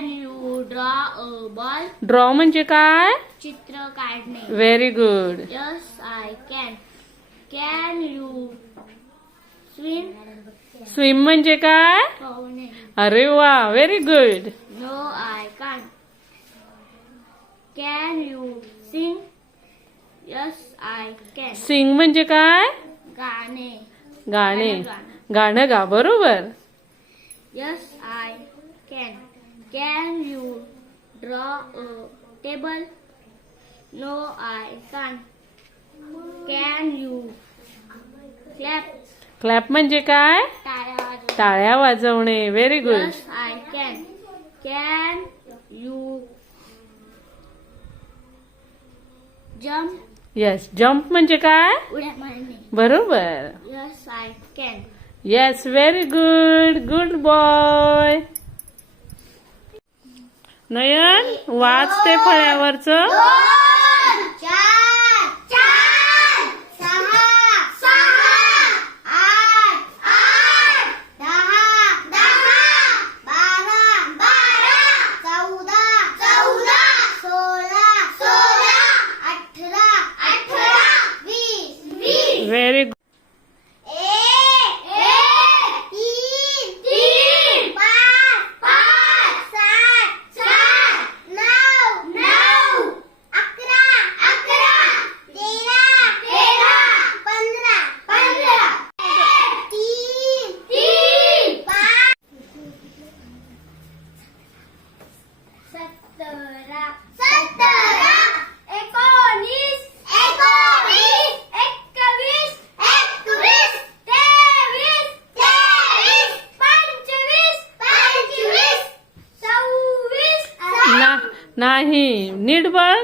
Can you draw a ball? Draw म्हणजे काय? चित्र काढणे. Very good. Yes, I can. Can you swim? Swim म्हणजे काय? पोहणे. अरे वा, very good. No, I can't. Can you sing? Yes, I can. Sing म्हणजे काय? गाणे. गाणे. गाणं. गाणं गा, बरोबर. Yes, I can. Can you draw a table? No, I can't. Can you clap? Clap म्हणजे काय? टाळ्या वाजवा. टाळ्या वाजवणे. Very good. Yes, I can. Can you jump? Yes, jump म्हणजे काय? उड्या मारणे. बरोबर. Yes, I can. Yes, very good. Good boy. Nayan, वाच ते फळ्यावरचं. 2 4 4 6 6 8 8 10 10 12 12 14 14 16 16 18 18 20 20 व्हेरी गुड. नाही, नीट बघ.